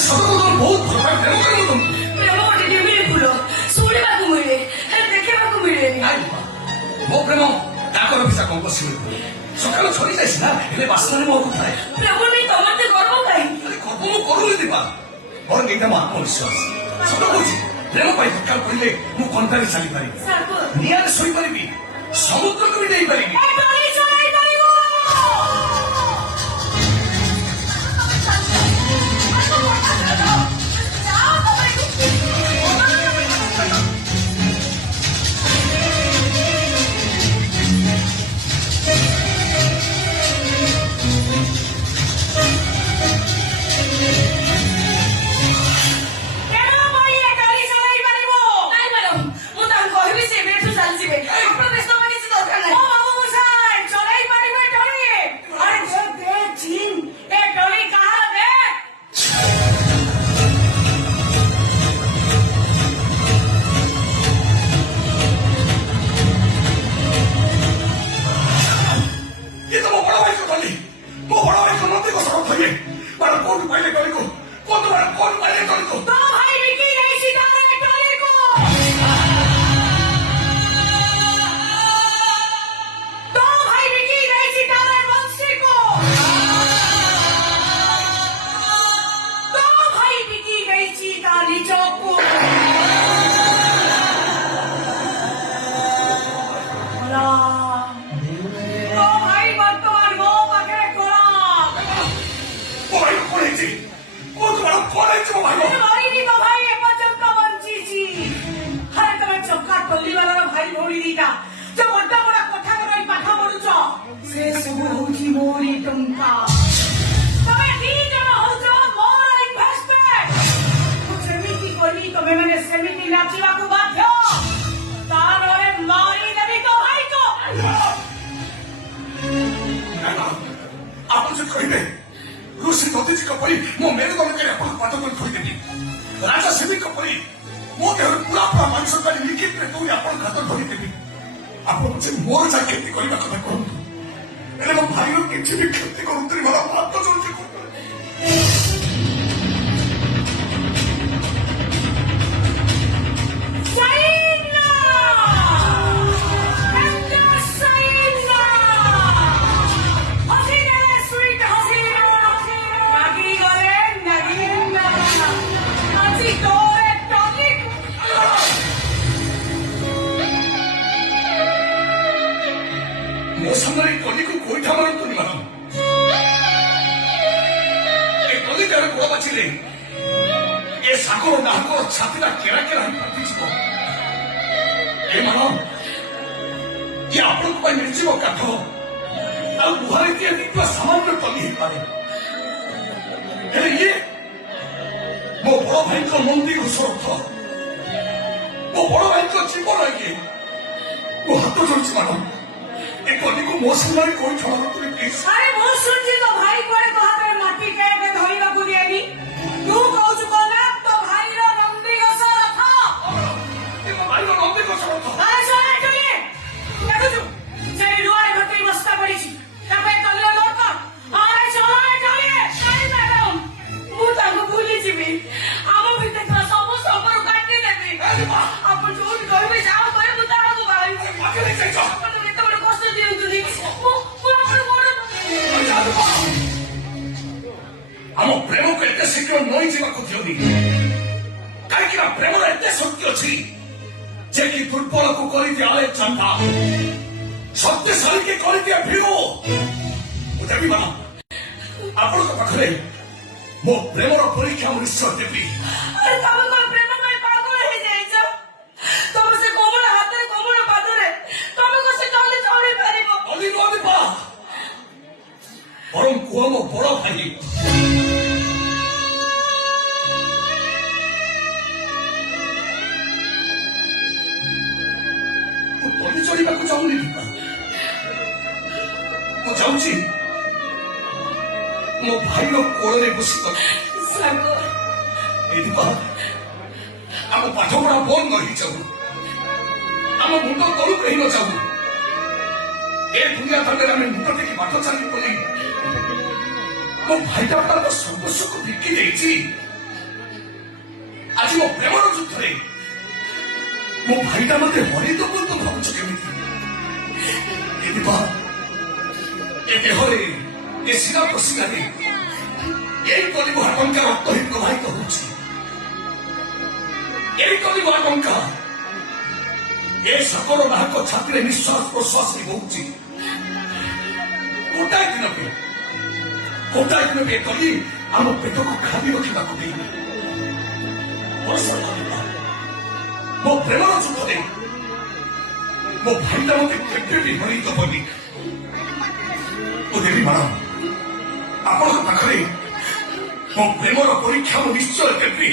ସତ କଥା ବହୁତ ଭଲ ପାଏ ପ୍ରେମ କରେ ମୁଁ ପ୍ରେମ ଗୋଟେ ଡିମିରି ଫୁଲ ଶୁଣିବାକୁ ମିଳେ ହେଲେ ଦେଖିବାକୁ ମିଳେନି। ମୋ ପ୍ରେମ ତାଙ୍କର ପିସା କଣ ବସିବେ ସକାଳ ଛড়ିଯାଏ ସିନା ହେଲେ ବାସନାରେ ମୋ ଥାଏ। ପ୍ରେମ ନେଇ ତମତେ ଗର୍ବ କାହିଁ? ଗର୍ବ ମୁଁ କରୁନି ଦୀପା ମୋର ଏଇଟା ମୋ ଆତ୍ମବିଶ୍ୱାସ। ସତ କହୁଛି ପ୍ରେମ ପାଇଁ ଦରକାର ପଡ଼ିଲେ ମୁଁ କଣ୍ଟାରେ ଚାଲିପାରିବି, ନିଆଁରେ ଶୋଇପାରିବି, ସମୁଦ୍ରକୁ ବି ନେଇପାରିବି। राजा सेवी परी मो देह पूरा पूरा मांस लिखित हाथ धरदेवी आप मोर जहाँ क्षति करने कथा कहतु मो भाई किसी भी क्षति करूँ मोर हाथ जोड़ी मो सामने कली को गोईठा मारतुनि मान कली देह गोड़ बाचिले ए सागर नाहक छातीटा केरा केरा फाटिଯିव ए मान ये आपण मिलଯିव काठ आ गुहारे दिया सामान्य कली हो पारे ये मो बड़ भाई मंदी घोषरथ मो बड़ भाई जीवन ये मो हाथ जोड़ी मैडम ए कली को मो सामने कोई छड़ा प्लीज। अरे मो सुनजी तो भाई कोड़े कहा माटी के धोइबा को दिएनी तू कहू कोना तो भाई रो नंदी घोषरथ ए भाई रो नंदी घोषरथ अरे सोना चले देखु जे रुआई भटई बस्ता पड़ी छी तबे कलियो लोक अरे सोना चले नहीं मैडम मु ताको भूली जीवी आम भीतर का सब सबर काटी देबी आप जोट कहबे जाओ करे मु ताको बाई आगे ले जाओ आम प्रेम को एत शीघ्र नई जावाक दियोनी कहीं प्रेम एत शक्ति अच्छी जे कि दुर्बल को कर दिया चंदा शक्तिशाली के कर दिया भीड़ो देवी मान आपण पाखे मो प्रेम परीक्षा निश्चय देवी। बरम कुह मो बड़ भाई कली चढ़ा चाहूनी मुझे मो भाई कोल बसिक आम पाठ पढ़ा बंद न जाऊ आम मुंड तलुक रही न जाऊ ए दुनिया दांडे आम मुंड टेकी बाट चली पड़ी मो भाईटा सर्वस्व को बिकी ଆଜି ମୋ ପ୍ରେମର ଯୁଦ୍ଧରେ ମୋ ଭାଇଟା ମତେ ହରେଇଦବ ତ ଭାବୁଛ କେମିତି? ଏ ଦେହରେ ଏ ଶିରା ପ୍ରଶିରାରେ ଏଇ କଲିମା ଟଙ୍କା ରକ୍ତ ହିଁ ପ୍ରବାହିତ ହଉଛି। ଏଇ କଲିମା ଟଙ୍କା ଏ ସାଗର ନାହକ ଛାତିରେ ନିଶ୍ୱାସ ପ୍ରଶ୍ୱାସ ବହୁଛି। ଗୋଟାଏ ଦିନ କଲି ଆମ ପେଟକୁ ଖାଲି ରଖିବାକୁ ଦେଇନି। ମୋ ପ୍ରେମର ଯୁଦ୍ଧରେ ମୋ ଭାଇଟା ମତେ କେବେ ବି ହରେଇ ଦବନି। ଓ ଦେବୀ ମ୍ୟାଡାମ, ଆପଣଙ୍କ ପାଖରେ ମୋ ପ୍ରେମର ପରୀକ୍ଷା ମୁଁ ନିଶ୍ଚୟ ଦେବି।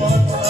কথা